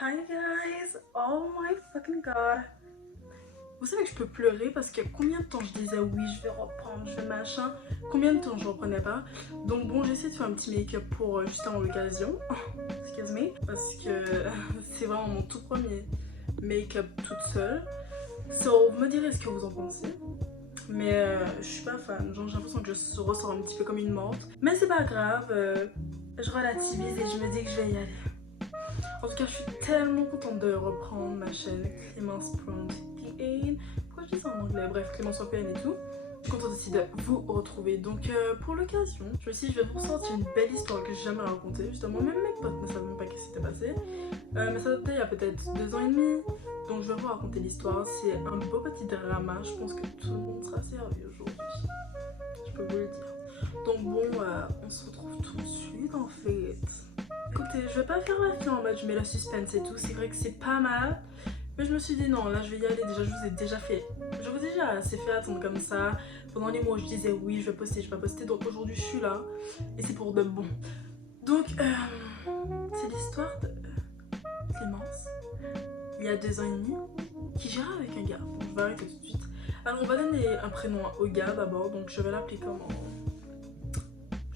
Hi guys! Oh my fucking god! Vous savez que je peux pleurer parce que combien de temps je disais oui, je vais reprendre, je vais machin, combien de temps je reprenais pas. Donc bon, j'essaie de faire un petit make-up pour justement l'occasion. Excuse me. Parce que c'est vraiment mon tout premier make-up toute seule. So, vous me direz ce que vous en pensez. Mais je suis pas fan, genre j'ai l'impression que je ressors un petit peu comme une morte. Mais c'est pas grave, je relativise et je me dis que je vais y aller. En tout cas, je suis tellement contente de reprendre ma chaîne Clémence Prone PN. Pourquoi je dis ça en anglais? Bref, Clémence PN et tout. Je suis contente aussi de vous retrouver. Donc, pour l'occasion, je me suis dit, je vais vous sortir une belle histoire que j'ai jamais racontée. Justement, même mes potes ne savaient même pas ce qui s'était passé. Mais ça datait il y a peut-être 2 ans et demi. Donc, je vais vous raconter l'histoire. C'est un beau petit drama. Je pense que tout le monde sera servi aujourd'hui. Je peux vous le dire. Donc, bon, on se retrouve tout de suite en fait. Écoutez, je vais pas faire la fille en mode je mets la suspense et tout, c'est vrai que c'est pas mal. Mais je me suis dit non, là je vais y aller, déjà je vous ai déjà fait. Je vous ai déjà assez fait attendre comme ça. Pendant les mois je disais oui, je vais poster, je vais pas poster. Donc aujourd'hui je suis là et c'est pour de bon. Donc c'est l'histoire de Clémence, il y a 2 ans et demi, qui gérait avec un gars. Bon, je vais arrêter tout de suite. Alors on va donner un prénom au gars d'abord, donc je vais l'appeler comment?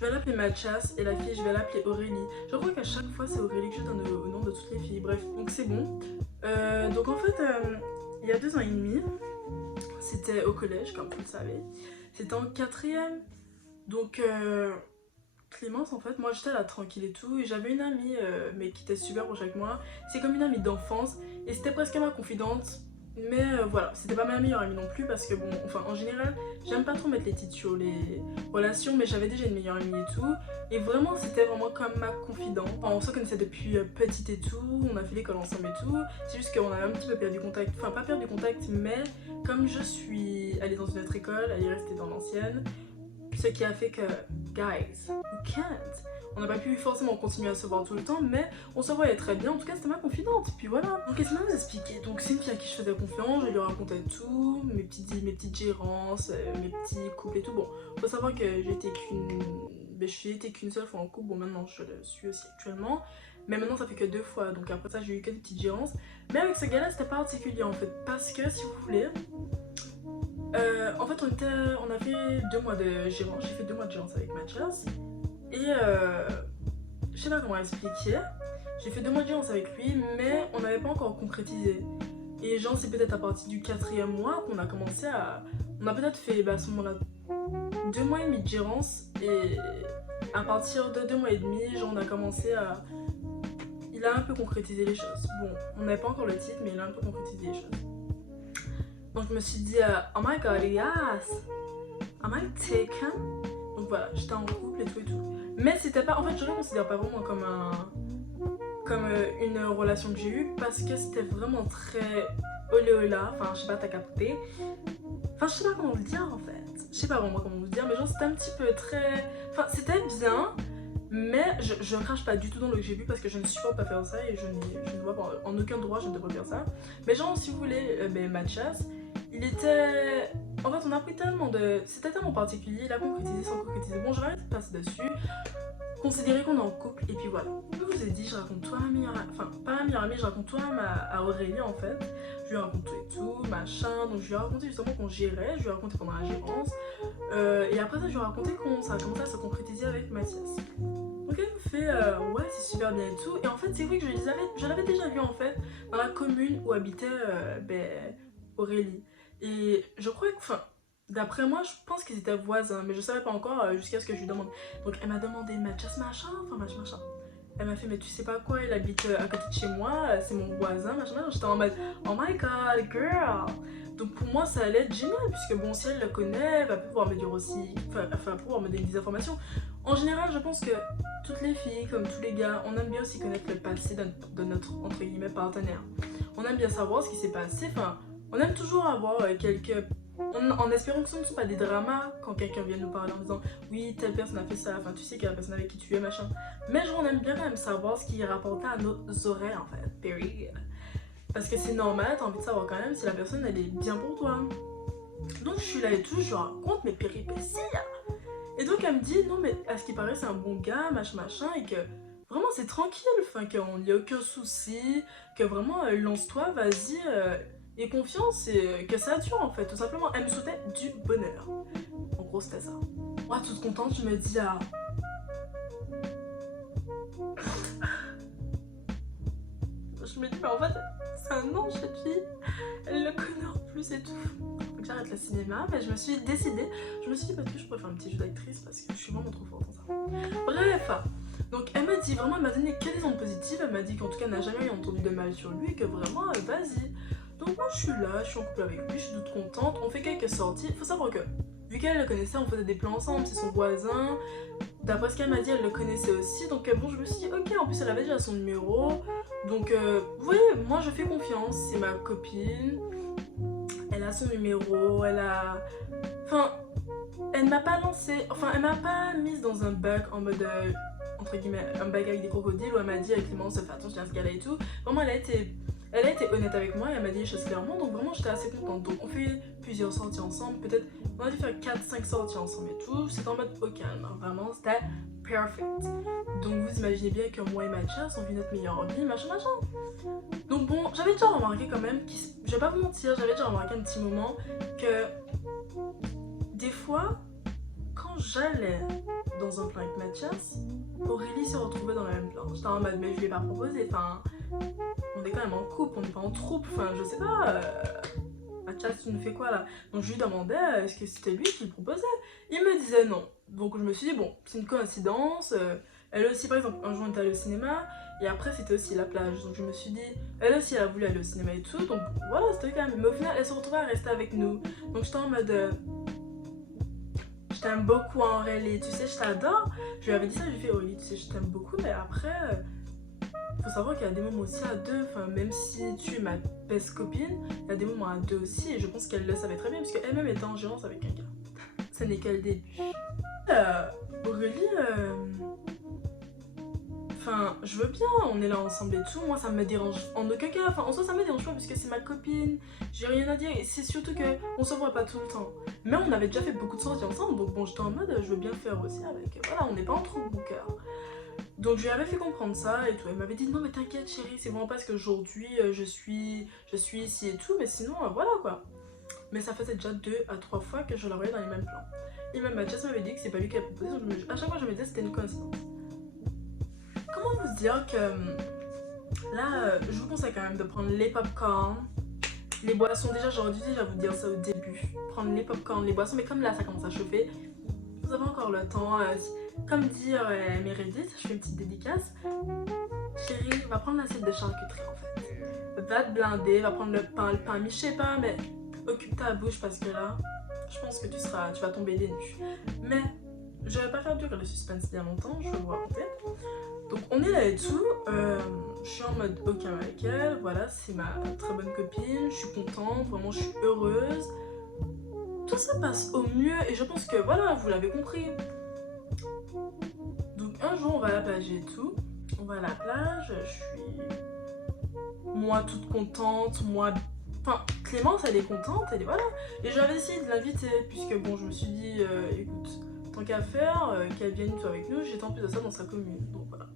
Je vais l'appeler Mathias et la fille je vais l'appeler Aurélie. Je crois qu'à chaque fois c'est Aurélie que je donne au nom de toutes les filles. Bref, donc c'est bon. Donc en fait, il y a 2 ans et demi, c'était au collège comme vous le savez. C'était en 4ème. Donc Clémence en fait, moi j'étais là tranquille et tout. Et j'avais une amie mais qui était super proche avec moi. C'est comme une amie d'enfance et c'était presque ma confidente. Mais voilà, c'était pas ma meilleure amie non plus parce que bon, enfin en général, j'aime pas trop mettre les titres sur les relations, mais j'avais déjà une meilleure amie et tout. Et vraiment, c'était vraiment comme ma confidente. Enfin, on se connaissait depuis petite et tout, on a fait l'école ensemble et tout. C'est juste qu'on avait un petit peu perdu contact, enfin pas perdu contact, mais comme je suis allée dans une autre école, elle est restée dans l'ancienne. Ce qui a fait que, guys, we can't. On n'a pas pu forcément continuer à se voir tout le temps, mais on se voyait très bien. En tout cas, c'était ma confidente. Puis voilà. Donc, qu'est-ce que je vais vous expliquer? Donc, c'est une fille à qui je faisais confiance. Je lui racontais tout, mes petites gérances, mes petits couples et tout. Bon, faut savoir que j'étais qu'une. Ben, j'ai été qu'une seule fois en couple. Bon, maintenant, je le suis aussi actuellement. Mais maintenant, ça fait que 2 fois. Donc, après ça, j'ai eu que des petites gérances. Mais avec ce gars-là, c'était particulier en fait. Parce que, si vous voulez. En fait, on a fait 2 mois de gérance. J'ai fait 2 mois de gérance avec Mathias. Et je sais pas comment expliquer. J'ai fait 2 mois de gérance avec lui, mais on n'avait pas encore concrétisé. Et genre, c'est peut-être à partir du 4e mois qu'on a commencé à. On a peut-être fait à ce moment-là 2 mois et demi de gérance. Et à partir de 2 mois et demi, genre, on a commencé à. Il a un peu concrétisé les choses. Bon, on n'avait pas encore le titre, mais il a un peu concrétisé les choses. Donc je me suis dit, oh my god, yes, am I taken? Donc voilà, j'étais en couple et tout et tout. Mais c'était pas, en fait, je ne le considère pas vraiment comme une relation que j'ai eue parce que c'était vraiment très olé ola. Enfin, je sais pas, t'as capté. Enfin, je sais pas comment vous le dire en fait. Je sais pas vraiment comment vous le dire, mais genre c'était un petit peu très. Enfin, c'était bien. Mais je crache pas du tout dans le que j'ai vu parce que je ne supporte pas faire ça et je ne vois pas en aucun droit je ne devrais faire ça. Mais genre si vous voulez, Mathias, il était... En fait on a pris tellement de... C'était tellement particulier, il a concrétisé sans concrétiser. Bon je vais arrêter de passer dessus. Considérez qu'on est en couple et puis voilà. Je vous ai dit, je raconte toi à ma meilleure amie, enfin pas ma meilleure amie, je raconte toi à Aurélie en fait. Je lui raconte tout et tout, machin. Donc je lui ai raconté justement qu'on gérait, je lui ai raconté pendant la gérance. Et après ça je lui ai raconté qu'on ça a commencé à se concrétiser avec Mathias. Donc elle me fait ouais c'est super bien et tout. Et en fait c'est vrai que je l'avais déjà vu en fait dans la commune où habitait Aurélie. Et je crois que, enfin, d'après moi je pense qu'ils étaient voisins, mais je savais pas encore jusqu'à ce que je lui demande. Donc elle m'a demandé Mathias machin, enfin machin. Elle m'a fait mais tu sais pas quoi, il habite à côté de chez moi, c'est mon voisin, machin. J'étais en mode oh my god girl. Donc pour moi ça allait être génial puisque bon si elle le connaît, elle va pouvoir me dire aussi, enfin pouvoir me donner des informations. En général je pense que toutes les filles comme tous les gars, on aime bien aussi connaître le passé de notre entre guillemets partenaire. On aime bien savoir ce qui s'est passé, enfin on aime toujours avoir quelques... En espérant que ce ne sont pas des dramas quand quelqu'un vient nous parler en disant oui telle personne a fait ça, enfin tu sais quelle personne avec qui tu es machin. Mais genre on aime bien quand même savoir ce qui est rapporté à nos oreilles en fait, period. Parce que c'est normal, t'as envie de savoir quand même si la personne elle est bien pour toi. Donc je suis là et tout, je lui raconte mes péripéties. Et donc elle me dit non mais à ce qui paraît c'est un bon gars, machin et que vraiment c'est tranquille, enfin qu'il n'y a aucun souci, que vraiment lance-toi, vas-y, aie confiance et que ça dure en fait, tout simplement. Elle me souhaitait du bonheur. En gros c'était ça. Moi toute contente, je me dis ah. Je me dis mais en fait c'est un ange cette fille, elle le connaît en plus et tout. Faut que j'arrête le cinéma, mais je me suis décidée, je me suis dit parce que je pourrais faire un petit jeu d'actrice parce que je suis vraiment trop forte dans ça. Bref, donc elle m'a dit vraiment, elle m'a donné que des ondes positives, elle m'a dit qu'en tout cas elle n'a jamais entendu de mal sur lui et que vraiment vas-y. Donc moi je suis là, je suis en couple avec lui, je suis toute contente, on fait quelques sorties. Il faut savoir que vu qu'elle le connaissait, on faisait des plans ensemble, c'est son voisin. D'après ce qu'elle m'a dit, elle le connaissait aussi, donc bon je me suis dit ok, en plus elle avait déjà son numéro. Donc vous voyez, moi je fais confiance, c'est ma copine, elle a son numéro, elle a... Enfin, elle m'a pas lancé, enfin elle m'a pas mise dans un bac en mode... entre guillemets, un bac avec des crocodiles où elle m'a dit avec Clémence, fais attention à ce gars-là et tout. Vraiment elle a été honnête avec moi et elle m'a dit les choses clairement, donc vraiment j'étais assez contente. Donc on fait plusieurs sorties ensemble, peut-être on a dû faire 4-5 sorties ensemble et tout, c'était en mode au calme, hein. Vraiment c'était perfect. Donc vous imaginez bien que moi et Mathias on vit notre meilleure vie, machin. Donc bon, j'avais déjà remarqué quand même, je vais pas vous mentir, j'avais déjà remarqué un petit moment que des fois, quand j'allais dans un plan avec Mathias, Aurélie se retrouvait dans le même plan. J'étais en mode mais je lui ai pas proposé, enfin on est quand même en couple, on n'est pas en troupe, enfin je sais pas, Mathias tu nous fais quoi là? Donc je lui demandais est-ce que c'était lui qui le proposait. Il me disait non, donc je me suis dit bon c'est une coïncidence, elle aussi par exemple un jour on était allé au cinéma et après c'était aussi la plage, donc je me suis dit elle aussi elle a voulu aller au cinéma et tout, donc voilà c'était quand même, mais au final elle se retrouvait à rester avec nous, donc j'étais en mode je t'aime beaucoup Aurélie, tu sais je t'adore. Je lui avais dit ça, je lui ai fait Aurélie tu sais je t'aime beaucoup, mais après faut savoir qu'il y a des moments aussi à deux, enfin même si tu es ma best copine, il y a des moments à deux aussi et je pense qu'elle le savait très bien puisque elle-même était en gérance avec un gars. Ce n'est qu'à le début. Aurélie, enfin je veux bien, on est là ensemble et tout, moi ça me dérange en aucun cas, enfin en soi ça me dérange pas puisque c'est ma copine, j'ai rien à dire et c'est surtout que on se voit pas tout le temps. Mais on avait déjà fait beaucoup de sorties ensemble donc bon j'étais en mode je veux bien le faire aussi avec, voilà on n'est pas en trop mon cœur. Donc je lui avais fait comprendre ça et tout, elle m'avait dit non mais t'inquiète chérie, c'est vraiment parce qu'aujourd'hui je suis ici et tout, mais sinon voilà quoi. Mais ça faisait déjà 2 à 3 fois que je la voyais dans les mêmes plans. Et même Mathias m'avait dit que c'est pas lui qui a proposé, donc à chaque fois je me disais que c'était une coïncidence. Comment vous dire que là je vous conseille quand même de prendre les popcorn, les boissons, déjà j'aurais dû déjà vous dire ça au début, prendre les popcorn, les boissons, mais comme là ça commence à chauffer, vous avez encore le temps, comme dire Meredith, je fais une petite dédicace. Chérie, va prendre l'assiette de charcuterie en fait. Va te blinder, va prendre le pain mi, je sais pas, mais occupe ta bouche parce que là, je pense que tu vas tomber des nues. Mais je vais pas faire durer le suspense bien longtemps, je vais vous raconter. Donc on est là et tout, je suis en mode ok avec elle, voilà, c'est ma très bonne copine, je suis contente, vraiment je suis heureuse. Tout ça passe au mieux et je pense que voilà, vous l'avez compris. Donc un jour on va à la plage et tout, on va à la plage, je suis moi toute contente, moi... Enfin Clémence elle est contente, elle est voilà. Et j'avais essayé de l'inviter puisque bon je me suis dit écoute, tant qu'à faire, qu'elle vienne tout avec nous, j'étais en plus de ça dans sa commune, donc voilà.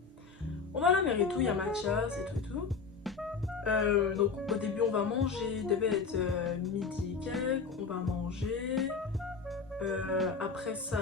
On va à la mer et tout, il y a Mathias et tout et tout. Donc au début on va manger, il devait être midi et quelques, on va manger. Après ça...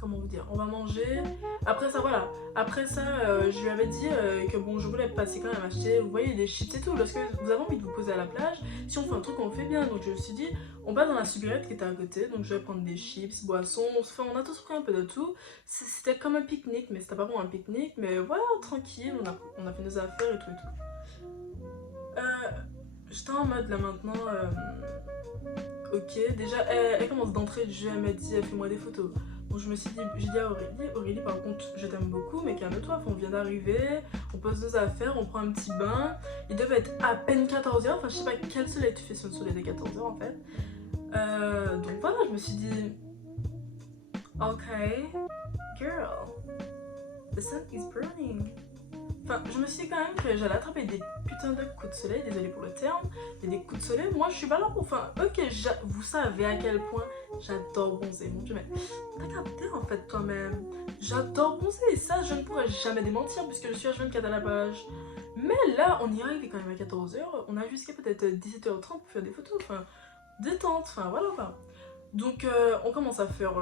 comment vous dire, on va manger, après ça voilà, après ça je lui avais dit que bon je voulais passer quand même acheter, vous voyez des chips et tout, parce que vous avez envie de vous poser à la plage, si on fait un truc on le fait bien, donc je me suis dit on va dans la supérette qui était à côté, donc je vais prendre des chips, boissons, on a tous pris un peu de tout, c'était comme un pique-nique, mais c'était pas vraiment un pique-nique, mais voilà tranquille, on a fait nos affaires et tout et tout. J'étais en mode là maintenant, ok, déjà elle commence d'entrer de jeu, elle m'a dit fais-moi des photos. Donc je me suis dit, j'ai dit à Aurélie par contre je t'aime beaucoup mais calme-toi, on vient d'arriver, on pose nos affaires, on prend un petit bain, il devait être à peine 14h, enfin je sais pas quel soleil tu fais sur le soleil de 14h en fait. Donc voilà, je me suis dit, ok, girl, the sun is burning. Enfin, je me suis dit quand même que j'allais attraper des putains de coups de soleil, désolé pour le terme, mais des coups de soleil, moi je suis pas là pour... Enfin, ok, vous savez à quel point J'adore bronzer, mon dieu, mais t'as capté en fait toi-même. J'adore bronzer et ça, je ne pourrais jamais démentir puisque je suis H24 à la page. Mais là, on y arrive quand même à 14h, on a jusqu'à peut-être 17h30 pour faire des photos, enfin, détente, enfin voilà quoi. Donc on commence à faire,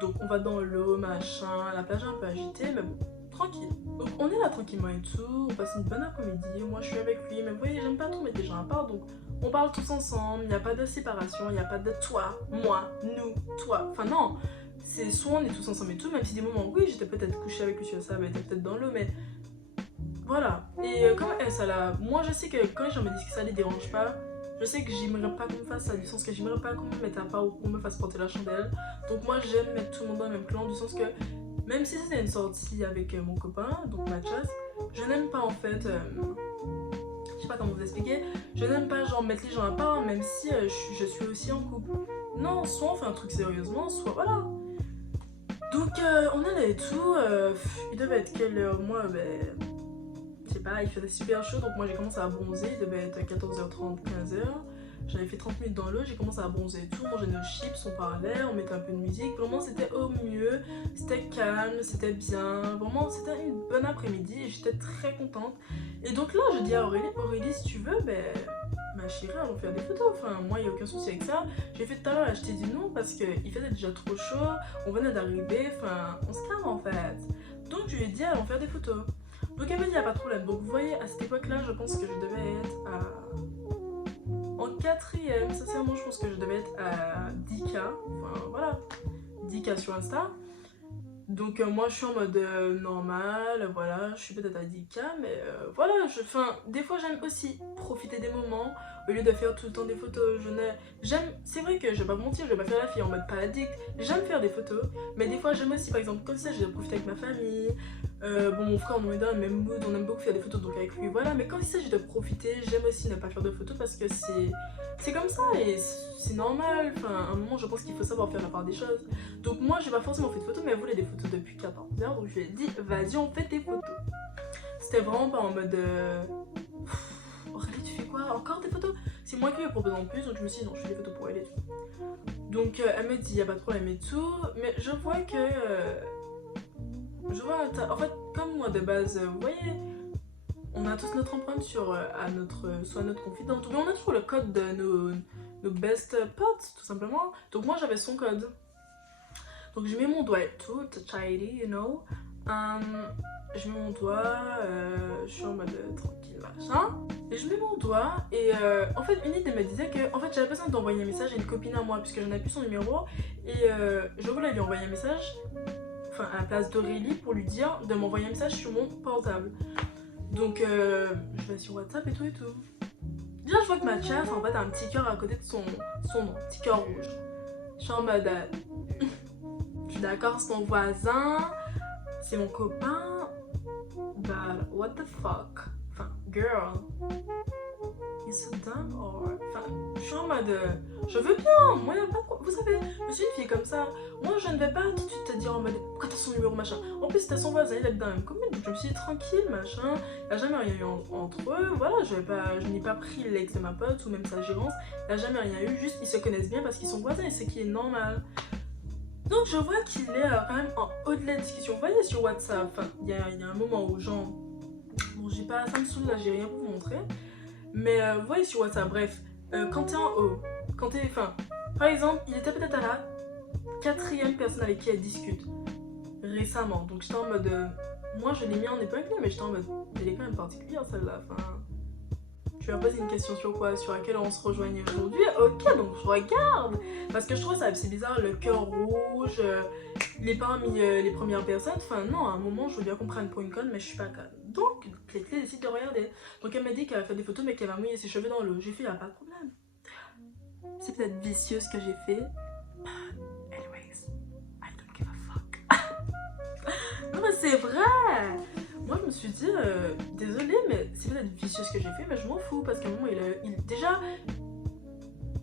donc on va dans l'eau, machin, la plage est un peu agitée, mais bon, tranquille. Donc on est là tranquillement et tout, on passe une bonne après-midi, moi je suis avec lui, mais vous voyez, j'aime pas trop mettre les gens à part, donc on parle tous ensemble, il n'y a pas de séparation, il n'y a pas de toi, moi, nous, toi, enfin non, c'est soit on est tous ensemble et tout, même si des moments, oui, j'étais peut-être couchée avec lui sur ça, elle était peut-être dans l'eau, mais voilà. Et comme elle, ça là, moi je sais que quand les gens me disent que ça les dérange pas, je sais que j'aimerais pas qu'on me fasse ça, du sens que j'aimerais pas qu'on me mette à part ou qu'on me fasse porter la chandelle. Donc moi j'aime mettre tout le monde dans le même clan, du sens que même si c'était une sortie avec mon copain, donc Mathias, je n'aime pas en fait, je sais pas comment vous expliquer, je n'aime pas genre mettre les gens à part même si je suis aussi en couple. Non, soit on fait un truc sérieusement, soit voilà. Donc on allait et tout, il devait être quelle heure, moi ben... Je sais pas, il faisait super chaud donc moi j'ai commencé à bronzer, il devait être 14h30, 15h. J'avais fait 30 minutes dans l'eau, j'ai commencé à bronzer et tout, on mangeait nos chips, on parlait, on mettait un peu de musique. Vraiment c'était au mieux, c'était calme, c'était bien, vraiment c'était une bonne après-midi et j'étais très contente. Et donc là je dis à Aurélie, Aurélie si tu veux, ben ma chérie allons faire des photos, enfin moi il n'y a aucun souci avec ça. J'ai fait tout à l'heure, je t'ai dit non parce qu'il faisait déjà trop chaud, on venait d'arriver, enfin on se calme en fait. Donc je lui ai dit allons faire des photos. Donc elle m'a dit y'a pas de problème. Donc vous voyez à cette époque là je pense que je devais être en quatrième. Sincèrement je pense que je devais être à 10K. Enfin voilà, 10K sur Insta. Donc moi je suis en mode normal, voilà, je suis peut-être à 10K, mais voilà, des fois j'aime aussi profiter des moments au lieu de faire tout le temps des photos. J'aime, c'est vrai que je vais pas mentir, je vais pas faire la fille en mode pas addict, j'aime faire des photos, mais des fois j'aime aussi, par exemple, comme ça, j'ai profité avec ma famille. Bon, mon frère, on est dans le même mood, on aime beaucoup faire des photos, donc avec lui, voilà, mais quand il s'agit de profiter, j'aime aussi ne pas faire de photos parce que c'est comme ça et c'est normal. Enfin, à un moment, je pense qu'il faut savoir faire la part des choses. Donc moi j'ai pas forcément fait de photos mais elle voulait des photos depuis 14h donc je lui ai dit vas-y on fait des photos. C'était vraiment pas en mode Aurélie tu fais quoi? Encore des photos? C'est moi qui lui ai proposé en plus donc je me suis dit non je fais des photos pour elle et tout. Donc elle me dit y a pas de problème et tout mais je vois que en fait comme moi de base vous voyez on a tous notre empreinte sur soit notre confidente ou bien on a toujours le code de nos best potes tout simplement. Donc moi j'avais son code. Donc je mets mon doigt et tout, tidy, you know. Je mets mon doigt, je suis en mode tranquille, machin. Et je mets mon doigt et en fait une idée me disait que en fait j'avais besoin d'envoyer un message à une copine à moi puisque j'en avais plus son numéro. Et je voulais lui envoyer un message, enfin à la place d'Aurélie pour lui dire de m'envoyer un message sur mon portable. Donc je vais sur WhatsApp et tout et tout. Déjà je vois que ma chat en fait a un petit cœur à côté de son nom, petit cœur rouge. Je suis en mode... Je suis d'accord, c'est ton voisin, c'est mon copain, but what the fuck? Enfin, girl, is so dumb or... Enfin, je suis en mode, je veux bien, moi y'a pas de... Vous savez, je suis une fille comme ça, moi je ne vais pas tout de suite te dire en mode, pourquoi t'as son numéro, machin. En plus c'était son voisin, il habite dans la même commune, donc je me suis dit tranquille, machin, il n'y a jamais rien eu entre eux, voilà, je n'ai pas pris l'ex de ma pote ou même sa gérance, il n'y a jamais rien eu, juste ils se connaissent bien parce qu'ils sont voisins et c'est qui est normal. Donc je vois qu'il est quand même en haut de la discussion. Vous voyez sur WhatsApp, il y a un moment où genre... Bon j'ai pas... Ça me saoule là, j'ai rien pour vous montrer. Mais vous voyez sur WhatsApp, bref, quand t'es en haut, quand t'es... Enfin, par exemple, il était peut-être à la 4e personne avec qui elle discute récemment. Donc j'étais en mode... moi je l'ai mis en épingle, mais j'étais en mode... Elle est quand même particulière celle-là, enfin... Tu vas poser une question sur quoi? Sur laquelle on se rejoignait aujourd'hui? Ok, donc je regarde. Parce que je trouve ça assez bizarre, le cœur rouge, il est parmi les premières personnes. Enfin non, à un moment je veux bien qu'on prenne pour une conne, mais je suis pas conne. Donc Clé décide de regarder. Donc elle m'a dit qu'elle a fait des photos mais qu'elle va mouiller ses cheveux dans l'eau. J'ai fait, y'a pas de problème. C'est peut-être vicieux ce que j'ai fait. Anyways, I don't give a fuck. Non mais c'est vrai. Moi je me suis dit, désolée mais c'est peut-être vicieux ce que j'ai fait mais je m'en fous parce qu'à un moment déjà,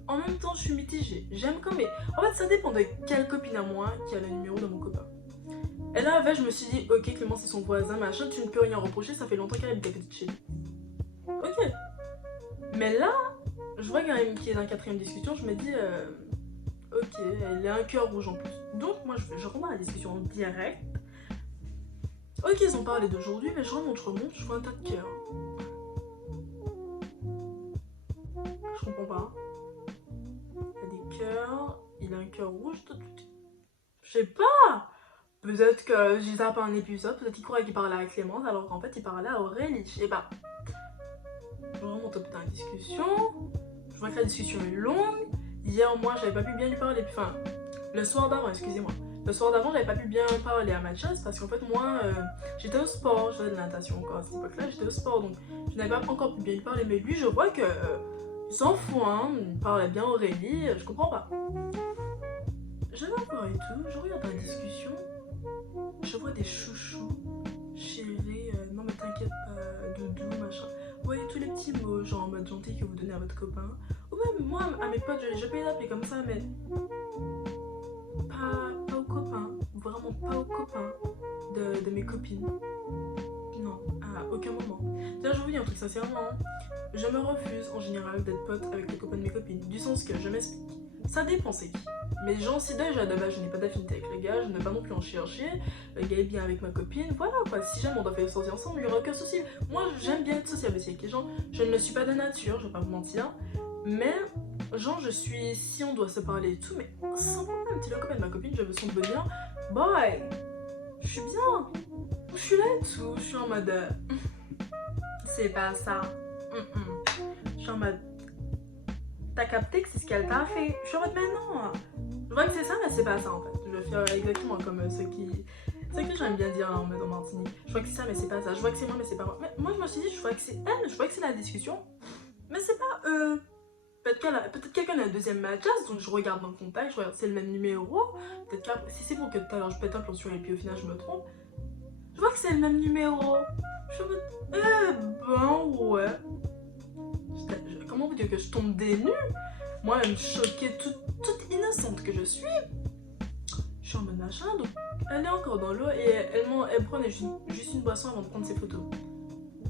en même temps je suis mitigée, j'aime quand même, en fait ça dépend de quelle copine à moi qui a le numéro de mon copain. Et là avec je me suis dit, ok Clément c'est son voisin machin, tu ne peux rien reprocher, ça fait longtemps qu'elle habite à côté de chez lui. Ok. Mais là, je vois quand même qu'il est dans la 4e discussion, je me dis, Ok, il y a un cœur rouge en plus. Donc moi je rentre dans la discussion en direct. Ok, ils ont parlé d'aujourd'hui, mais je remonte, je vois un tas de cœurs. Je comprends pas. Il y a des cœurs, il a un cœur rouge. Je sais pas. Peut-être que j'ai tapé un épisode, peut-être qu'il croyait qu'il parlait à Clémence, alors qu'en fait il parlait à Aurélie. Je sais pas. Je remonte dans la discussion. Je vois que la discussion est longue. Hier, moi, j'avais pas pu bien lui parler. Enfin, le soir d'avant, excusez-moi. Le soir d'avant, j'avais pas pu bien parler à Mathias parce qu'en fait, moi, j'étais au sport. Je faisais de la natation encore à cette époque-là. J'étais au sport, donc je n'avais pas encore pu bien lui parler. Mais lui, je vois que il s'en fout, hein. Il parlait bien Aurélie. Je comprends pas. Je vais voir et tout. Je regarde la discussion. Je vois des chouchous, chérie, non mais t'inquiète pas, doudou, machin. Vous voyez tous les petits mots, genre en mode gentil que vous donnez à votre copain. Ou même moi, à mes potes, je peux les appeler comme ça, mais pas aux copains. Vraiment pas aux copains de mes copines. Non, à aucun moment. D'ailleurs, je vous dis un truc sincèrement, je me refuse en général d'être pote avec les copains de mes copines. Du sens que je m'explique. Ça dépend c'est qui. Mais genre si déjà de base je n'ai pas d'affinité avec le gars, je ne vais pas non plus en chercher, le gars est bien avec ma copine, voilà quoi, si jamais on doit faire sortir ensemble, il n'y aura aucun souci. Moi j'aime bien être sociable aussi avec les gens, je ne le suis pas de nature, je vais pas vous mentir, mais genre je suis, si on doit se parler et tout, mais sans problème, si le copain de ma copine, je veux son bonheur, boy, je suis bien, je suis là et tout, je suis en mode, c'est pas ça, je suis en mode... T'as capté que c'est ce qu'elle t'a fait. Je suis en mode, mais non. Je vois que c'est ça, mais c'est pas ça en fait. Je vais faire exactement comme ceux que j'aime bien dire en Martinique. Je vois que c'est ça, mais c'est pas ça. Je vois que c'est moi, mais c'est pas moi. Mais moi, je me suis dit, je vois que c'est elle, je vois que c'est la discussion. Mais c'est pas peut-être quelqu'un a un deuxième match, donc je regarde dans le contact, je regarde si c'est le même numéro. Peut-être que si c'est pour que tout à l'heure je pète un plomb sur et puis au final je me trompe. Je vois que c'est le même numéro. Je suis en mode, ben ouais. Comment vous dire que je tombe des nues? Moi-même choquée, toute innocente que je suis. Je suis en mode machin, donc elle est encore dans l'eau et elle prenait juste une boisson avant de prendre ses photos.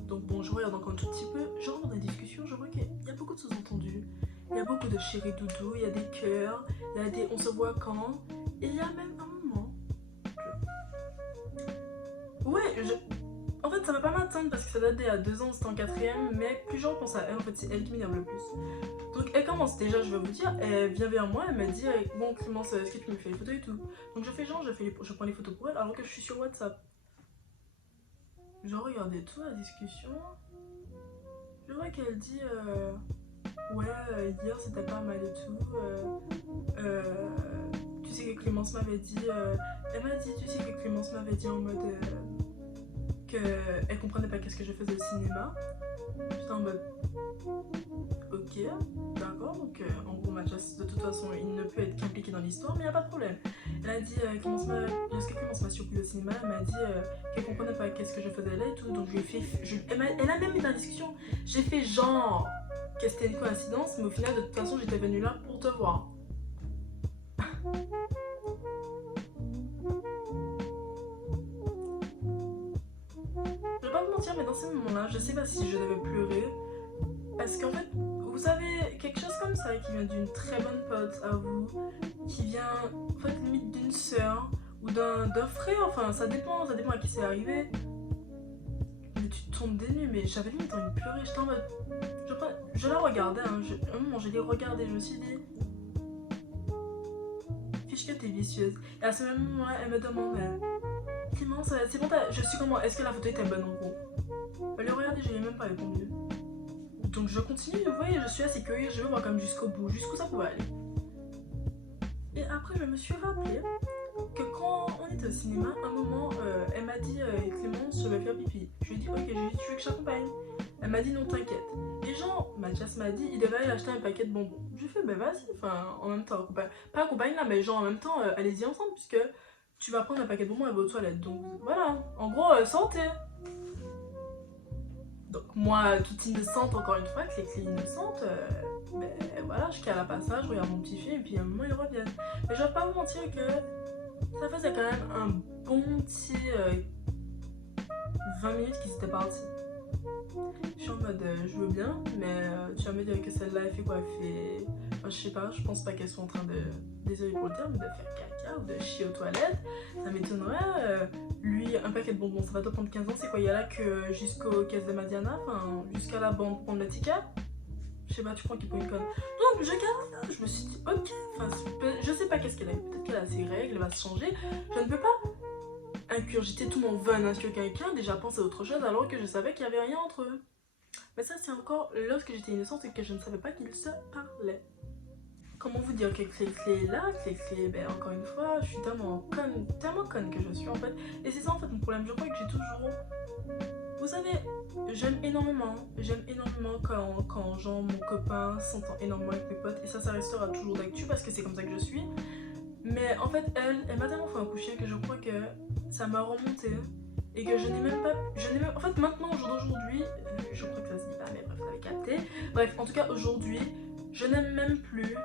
Donc bon, je regarde encore un tout petit peu, je rentre dans la discussion, je vois qu'il y a beaucoup de sous-entendus. Il y a beaucoup de chéri doudou, il y a des cœurs, il y a des on se voit quand. Et il y a même un moment. Ouais, en fait, ça va pas m'atteindre parce que ça date d'il y a 2 ans, c'était en 4ème, mais plus j'en pense à elle, en fait, c'est elle qui m'énerve le plus. Donc, elle commence déjà, je vais vous dire, elle vient vers moi, elle m'a dit, bon, Clémence, est-ce que tu me fais les photos et tout? Donc, je fais genre, je prends les photos pour elle, alors que je suis sur WhatsApp. Je regardais tout la discussion, je vois qu'elle dit, ouais, hier c'était pas mal et tout, tu sais que Clémence m'avait dit, elle m'a dit, tu sais que Clémence m'avait dit en mode... qu'elle comprenait pas qu'est-ce que je faisais au cinéma. J'étais en mode ok, d'accord, donc en gros Mathias de toute façon il ne peut être qu'impliqué dans l'histoire, mais il n'y a pas de problème. Elle a dit lorsque Clémence m'a surpris au cinéma, elle m'a dit qu'elle comprenait pas qu'est-ce que je faisais là et tout, donc je lui ai fait, elle a même mis dans la discussion, j'ai fait genre que c'était une coïncidence, mais au final de toute façon j'étais venue là pour te voir. Mais dans ces moments-là, je sais pas si je devais pleurer. Parce qu'en fait, vous savez, quelque chose comme ça qui vient d'une très bonne pote à vous, qui vient en fait limite d'une sœur ou d'un frère, enfin ça dépend à qui c'est arrivé. Mais tu tombes des nues, mais j'avais limite envie de pleurer. J'étais en mode. Je la regardais, hein, à un moment je l'ai regardée, je me suis dit. Fiche que t'es vicieuse. Et à ce même moment-là, elle me demandait. Clémence, c'est bon, je suis comment? Est-ce que la photo était bonne en gros? Elle a regardé, je lui ai même pas répondu. Donc je continue, vous voyez, je suis assez curieuse, je veux voir comme jusqu'au bout, jusqu'où ça pouvait aller. Et après, je me suis rappelé que quand on était au cinéma, à un moment, elle m'a dit Clémence, je vais faire pipi. Je lui ai dit ok, tu veux que je t'accompagne? Elle m'a dit non, t'inquiète. Et genre, Mathias m'a dit il devait aller acheter un paquet de bonbons. Je lui ai fait bah vas-y, enfin en même temps, pas accompagne là, mais genre en même temps, allez-y ensemble, puisque tu vas prendre un paquet de bonbons et elle va aux toilettes. Donc voilà, en gros, santé. Donc moi, toute innocente, encore une fois, avec les clés innocentes, ben voilà, je cale à passage, je regarde mon petit film et puis à un moment ils reviennent. Mais je vais pas vous mentir que ça faisait quand même un bon petit 20 minutes qu'ils étaient partis. Je suis en mode je veux bien, mais tu vas me dire que celle-là elle fait quoi? Elle fait. Enfin, je sais pas, je pense pas qu'elle soit en train de. Désolé pour le terme, de faire caca ou de chier aux toilettes. Ça m'étonnerait. Lui, un paquet de bonbons, ça va te prendre 15 ans, c'est quoi? Il y a là que jusqu'aux caisses de Madiana, enfin, jusqu'à la banque pour prendre le ticket. Je sais pas, tu prends qu'il peut une conne. Donc je garde, je me suis dit, ok, enfin, je sais pas qu'est-ce qu'elle a, peut-être qu'elle a ses règles, elle va se changer. Je ne peux pas incurgiter tout mon venin sur quelqu'un, déjà penser à autre chose alors que je savais qu'il n'y avait rien entre eux. Mais ça, c'est encore lorsque j'étais innocente et que je ne savais pas qu'ils se parlaient. Comment vous dire que Clé est là, Clé, ben encore une fois, je suis tellement conne que je suis en fait. Et c'est ça en fait mon problème, je crois que j'ai toujours... Vous savez, j'aime énormément quand genre mon copain s'entend énormément avec mes potes. Et ça restera toujours d'actu parce que c'est comme ça que je suis. Mais en fait, elle m'a tellement fait un coup de chien que je crois que ça m'a remonté. Et que je n'ai même pas... En fait, maintenant, au jour d'aujourd'hui, je crois que ça se dit pas, mais bref, vous avez capté. Bref, en tout cas, aujourd'hui, je n'aime même plus...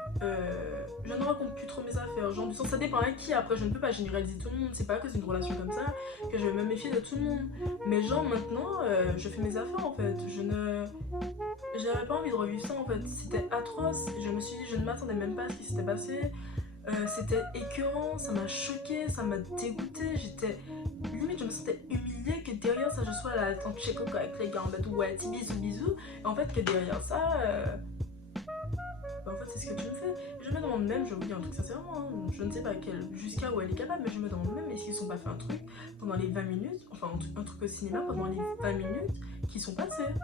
je ne raconte plus trop mes affaires. Genre, du sens, ça dépend à qui. Après, je ne peux pas généraliser tout le monde. C'est pas à cause d'une relation comme ça que je vais me méfier de tout le monde. Mais genre, maintenant, je fais mes affaires, en fait. J'avais pas envie de revivre ça, en fait. C'était atroce. Je me suis dit, je ne m'attendais même pas à ce qui s'était passé. C'était écœurant, ça m'a choqué, ça m'a dégoûté, j'étais limite je me sentais humiliée que derrière ça je sois la tante Checo avec les gars en mode ouais petit bisous et en fait que derrière ça bah, en fait c'est ce que tu me fais. Je me demande même, je vous dis un truc sincèrement, hein, je ne sais pas jusqu'à où elle est capable mais je me demande même est-ce qu'ils sont pas fait un truc pendant les 20 minutes, enfin un truc au cinéma pendant les 20 minutes qui sont passées.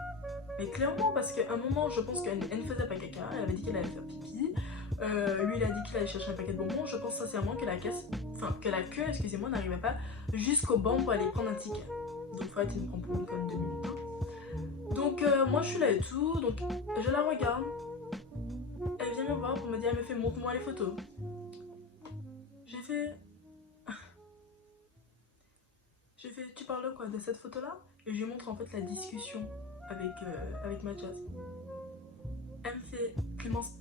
Mais clairement parce qu'à un moment je pense qu'elle ne faisait pas caca, elle avait dit qu'elle allait faire pipi. Lui il a dit qu'il allait chercher un paquet de bonbons. Je pense sincèrement que la queue, excusez-moi, n'arrivait pas jusqu'au banc pour aller prendre un ticket. Donc faut arrêter de me prendre pour une conne 2 minutes. Hein. Donc moi je suis là et tout, donc je la regarde. Elle vient me voir pour me dire, elle me fait montre-moi les photos. J'ai fait tu parles de quoi? De cette photo là? Et je lui montre en fait la discussion avec Mathias. Elle me fait Clémence,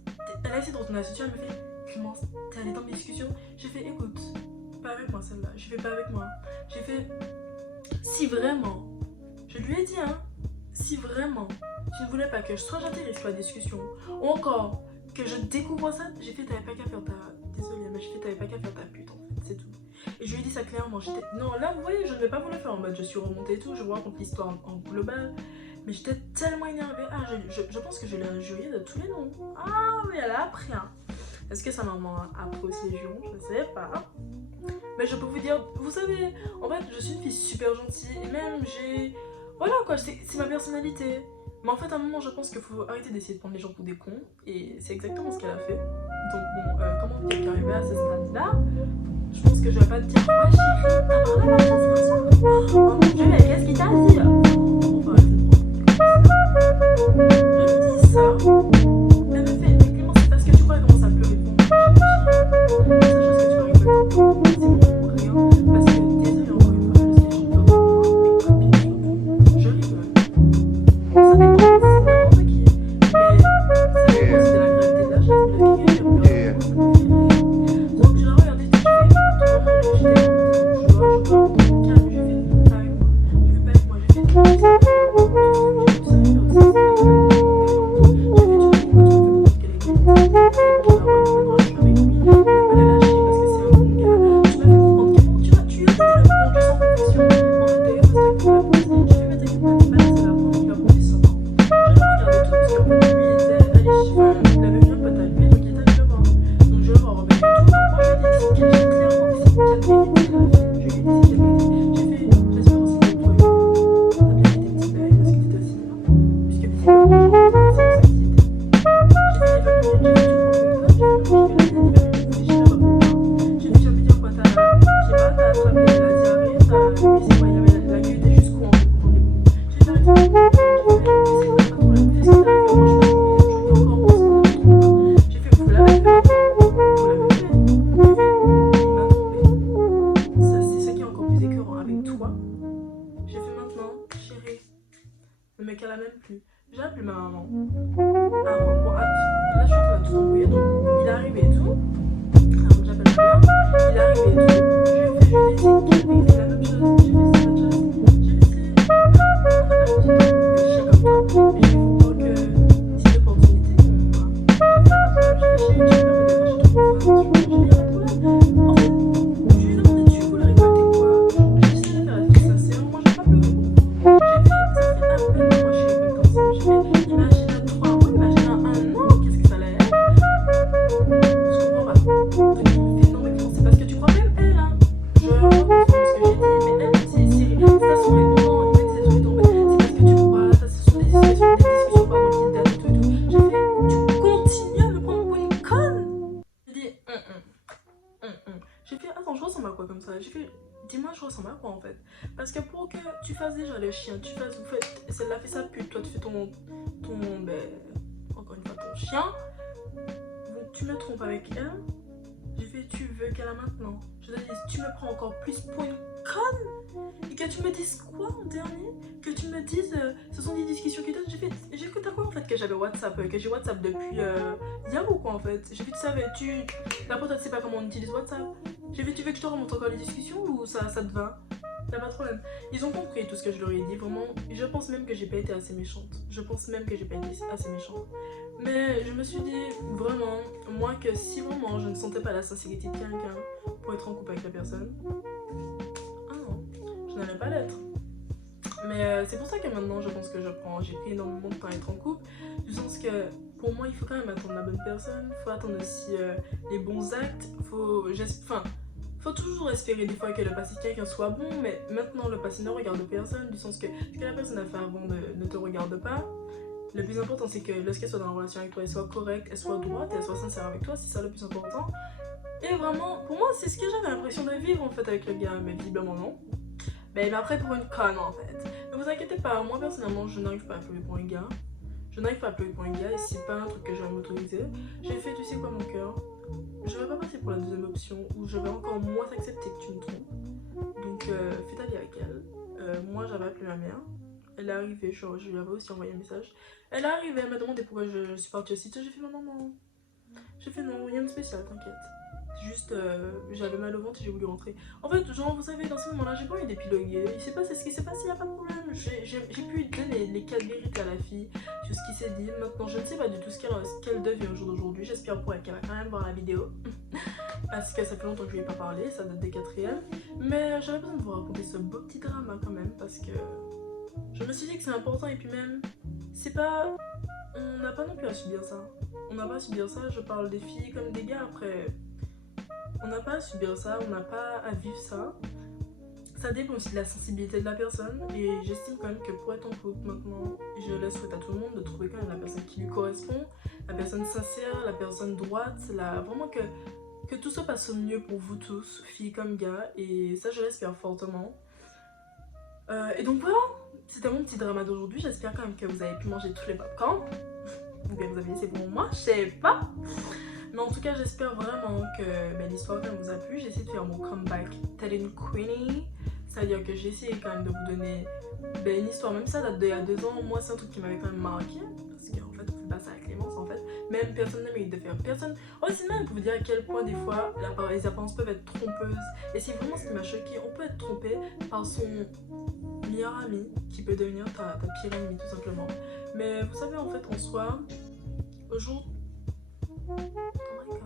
elle a essayé de retourner la situation, elle me fait Clémence, t'es allée dans mes discussions. J'ai fait écoute, pas avec moi celle-là, j'ai fait pas avec moi. J'ai fait si vraiment, je lui ai dit hein, si vraiment tu ne voulais pas que soit j'atterrisse sur la discussion ou encore que je découvre ça, j'ai fait t'avais pas qu'à faire ta. Désolée, mais j'ai fait t'avais pas qu'à faire ta pute en fait, c'est tout. Et je lui ai dit ça clairement, j'étais. Non là vous voyez, je ne vais pas vous le faire en mode je suis remontée et tout, je vous raconte l'histoire en global. Mais j'étais tellement énervée. Ah, je pense que je l'ai injuriée de tous les noms. Ah, oui, elle a appris. Hein. Est-ce que sa maman a appris aussi les jurons? Je ne sais pas. Mais je peux vous dire, vous savez, en fait, je suis une fille super gentille. Et même, voilà quoi, c'est ma personnalité. Mais en fait, à un moment, je pense qu'il faut arrêter d'essayer de prendre les gens pour des cons. Et c'est exactement ce qu'elle a fait. Donc, bon, comment vous dire qu'arriver à ce stade-là, je pense que je vais pas te dire, ouais, chérie, t'as parlé à ma soeur. Oh mon dieu, mais qu'est-ce qu'il t'a dit? On va arrêter de je lui dis ça, elle me fait mais Clément c'est parce que tu crois qu'elle commence à pleurer pour moi. C'est chose que tu vas rigoler, c'est mon rien parce que désolé encore une fois je suis champion de moi, mes copines, je rigole. Ça dépend, c'est n'importe qui, mais ça dépend aussi de la gravité de la chose, mais le quelqu'un qui a pleuré pour moi ça me fait rire. Donc je la regardais, je fais écoute, j'étais calme, je fais pas avec moi, je fais pas avec moi, Le mec, elle a même plus. J'ai appelé ma maman. Ah, bon, là, je suis en train de tout embrouiller, donc il est arrivé et tout. Alors, j'appelle ma mère. Il est arrivé et tout. Je lui ai dit qu'il fait la même chose. J'ai fait ça, j'ai laissé. On a pas dit de chien comme toi. fait sa pute, toi tu fais ben, encore une fois ton chien. Donc tu me trompes avec elle. J'ai fait, tu veux qu'elle a maintenant. Je te dis, tu me prends encore plus pour une conne. Et que tu me dises quoi en dernier? Que tu me dises, ce sont des discussions qui datent. J'ai cru t'as quoi en fait? Que j'avais WhatsApp, que j'ai WhatsApp depuis hier ou quoi en fait? J'ai vu, tu savais, d'après toi tu sais pas comment on utilise WhatsApp. J'ai vu, tu veux que je te remonte encore les discussions ou ça te va? Y'a pas de problème. Ils ont compris tout ce que je leur ai dit, vraiment. Je pense même que j'ai pas été assez méchante. Mais je me suis dit, vraiment, moi, que si vraiment je ne sentais pas la sincérité de quelqu'un pour être en couple avec la personne, ah non, je n'allais pas l'être. Mais c'est pour ça que maintenant, je pense que j'ai pris énormément de temps à être en couple. Du sens que, pour moi, il faut quand même attendre la bonne personne. Il faut attendre aussi les bons actes. Faut toujours espérer des fois que le passé de quelqu'un soit bon, mais maintenant le passé ne regarde personne, du sens que ce que la personne a fait avant ne te regarde pas. Le plus important c'est que lorsqu'elle soit dans la relation avec toi, elle soit correcte, elle soit droite, elle soit sincère avec toi, c'est ça le plus important. Et vraiment, pour moi c'est ce que j'avais l'impression de vivre en fait avec le gars, mais visiblement non. Ben il m'a pris pour une conne en fait. Ne vous inquiétez pas, moi personnellement je n'arrive pas à pleurer pour un gars. Et c'est pas un truc que je vais m'autoriser. J'ai fait, tu sais quoi mon cœur, je vais pas passer pour la deuxième option où je vais encore moins accepter que tu me trompes. Donc fais ta vie avec elle. Moi j'avais appelé ma mère. Elle est arrivée, je lui avais aussi envoyé un message. Elle est arrivée, elle m'a demandé pourquoi je suis partie au site. J'ai fait non. J'ai fait non, rien de spécial, t'inquiète. Juste, j'avais mal au ventre et j'ai voulu rentrer. En fait, genre, vous savez, dans ce moment-là, j'ai pas envie d'épiloguer. Il s'est passé ce qui s'est passé, y a pas de problème. J'ai pu donner les 4 vérités à la fille sur ce qui s'est dit. Maintenant, je ne sais pas du tout ce qu'elle devient au jour d'aujourd'hui. J'espère pour elle qu'elle va quand même voir la vidéo. Parce que ça fait longtemps que je lui ai pas parlé, ça date des 4e. Mais j'avais besoin de vous raconter ce beau petit drama quand même. Parce que je me suis dit que c'est important et puis même, c'est pas... On n'a pas non plus à subir ça. On n'a pas à subir ça, je parle des filles comme des gars après. On n'a pas à subir ça, on n'a pas à vivre ça. Ça dépend aussi de la sensibilité de la personne et j'estime quand même que pour être en couple maintenant, je laisse souhaiter à tout le monde de trouver quand même la personne qui lui correspond, la personne sincère, la personne droite, vraiment que tout se passe au mieux pour vous tous, filles comme gars, et ça je l'espère fortement. Et donc voilà, c'était mon petit drama d'aujourd'hui, j'espère quand même que vous avez pu manger tous les popcorn, ou bien vous avez laissé pour moi, je sais pas. Mais en tout cas, j'espère vraiment que l'histoire vous a plu. J'ai essayé de faire mon comeback Talent Queenie. C'est-à-dire que j'ai essayé quand même de vous donner une histoire. Même ça date d'il y a 2 ans. Moi, c'est un truc qui m'avait quand même marqué. Parce qu'en fait, on fait pas ça à Clémence en fait. Même personne n'a mérite de faire. Personne. Oh, c'est même pour vous dire à quel point des fois les apparences peuvent être trompeuses. Et c'est vraiment ce qui m'a choqué. On peut être trompé par son meilleur ami qui peut devenir ta pire ennemie tout simplement. Mais vous savez, en fait, en soi, aujourd'hui. Oh my god.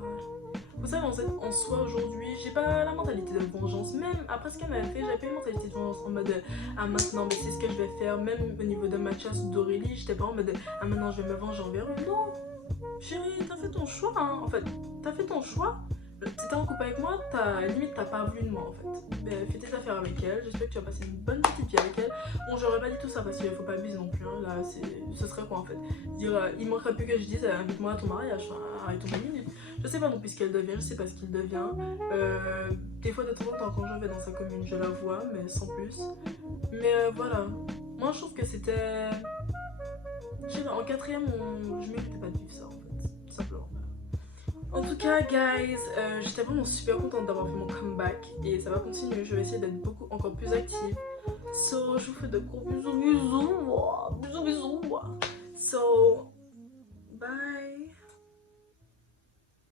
Vous savez, en soi, aujourd'hui, j'ai pas la mentalité de vengeance. Même après ce qu'elle m'avait fait, j'avais pas une mentalité de vengeance en mode ah maintenant, mais c'est ce que je vais faire. Même au niveau de Mathias ou d'Aurélie, j'étais pas en mode ah maintenant je vais me venger envers eux. Non, chérie, t'as fait ton choix. Hein. En fait, t'as fait ton choix. T'étais en couple avec moi, limite t'as pas voulu de moi en fait. Fais tes affaires avec elle, j'espère que tu vas passer une bonne petite vie avec elle. Bon, j'aurais pas dit tout ça parce qu'il faut pas abuser non plus, hein. Là ce serait quoi en fait? Dire, il manquerait plus que je dise invite-moi à ton mariage, enfin, arrête ton 2 minutes. Je sais pas non plus ce qu'elle devient, je sais pas ce qu'il devient. Des fois de temps en temps quand je vais dans sa commune, je la vois, mais sans plus. Mais voilà, moi je trouve que c'était... Je sais pas, en 4e, je méritais pas de vivre ça en fait, tout simplement. En tout cas, guys, j'étais vraiment super contente d'avoir fait mon comeback et ça va continuer. Je vais essayer d'être encore plus active. So, je vous fais de gros bisous. So, bye.